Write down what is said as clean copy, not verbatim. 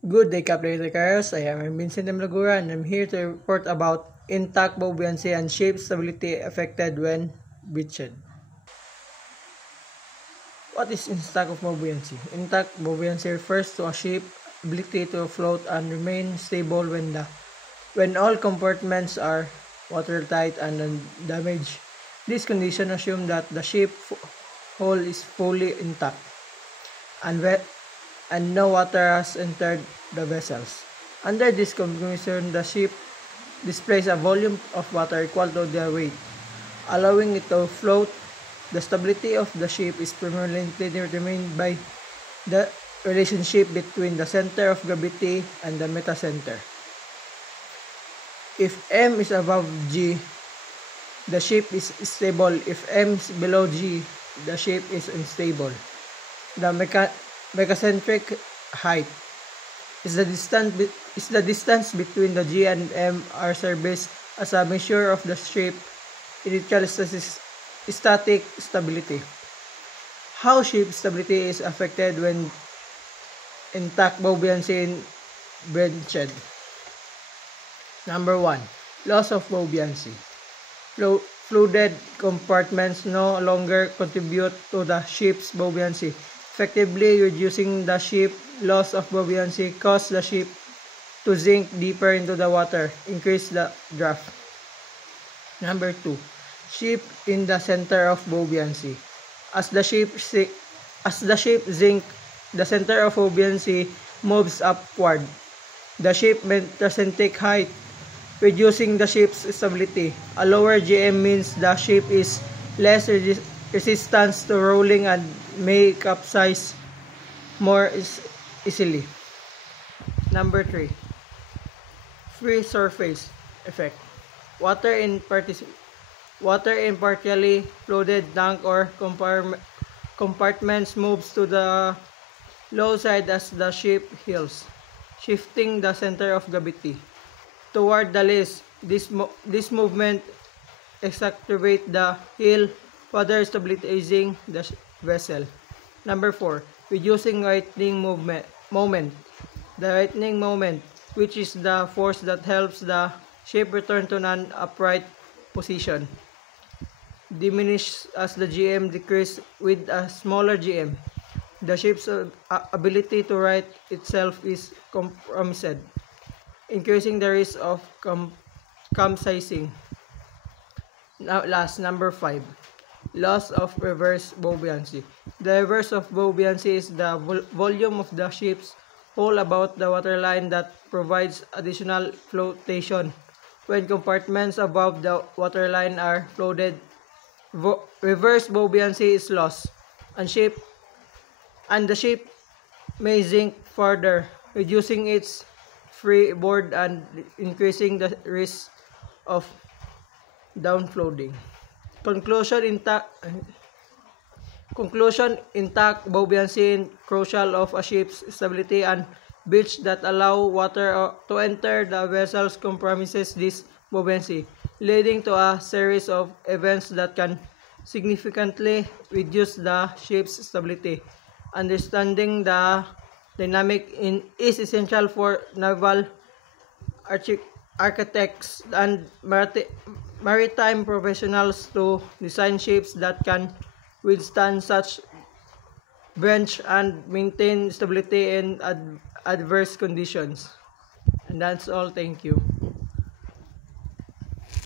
Good day, Captain Carlos. I am Vincent M. Lagura and I'm here to report about intact bow buoyancy and shape stability affected when beached. What is intact bow buoyancy? Intact bow buoyancy refers to a ship's ability to float and remain stable when all compartments are watertight and undamaged. This condition assumes that the ship hull is fully intact and no water has entered the vessels. Under this condition, the ship displays a volume of water equal to their weight, allowing it to float. The stability of the ship is permanently determined by the relationship between the center of gravity and the metacenter. If M is above G, the ship is stable. If M is below G, the ship is unstable. The megacentric height is the distance between the G and M are serviced as a measure of the ship initial static stability. How ship stability is affected when intact bow buoyancy in beached. Number 1. Loss of bow buoyancy. Flooded compartments no longer contribute to the ship's bow buoyancy, effectively reducing the ship. Loss of bow buoyancy causes the ship to sink deeper into the water, increase the draft. Number 2. Ship in the center of bow buoyancy. As the ship sinks, the center of bow buoyancy moves upward. The ship's megacentric height, reducing the ship's stability. A lower GM means the ship is less resistant to rolling and may capsize more easily. Number 3. Free surface effect. Water in partially flooded tank or compartments moves to the low side as the ship hills, shifting the center of gravity toward the least. This movement exacerbates the hill, further stabilizing the vessel. Number 4. Reducing lightning moment. The lightning moment, which is the force that helps the ship return to an upright position, diminishes as the GM decreases. With a smaller GM, the ship's ability to right itself is compromised, increasing the risk of capsizing. Now, number 5. Loss of reverse bow buoyancy. The reverse of bow buoyancy is the volume of the ship's hull about the waterline that provides additional flotation. When compartments above the waterline are flooded, reverse bow buoyancy is lost, and the ship may sink further, reducing its freeboard and increasing the risk of downflooding. Conclusion: intact bow buoyancy is crucial of a ship's stability, and beach that allow water to enter the vessels compromises this bow buoyancy, leading to a series of events that can significantly reduce the ship's stability. Understanding the dynamic is essential for naval architects and maritime professionals to design ships that can withstand such bench and maintain stability in adverse conditions. And that's all. Thank you.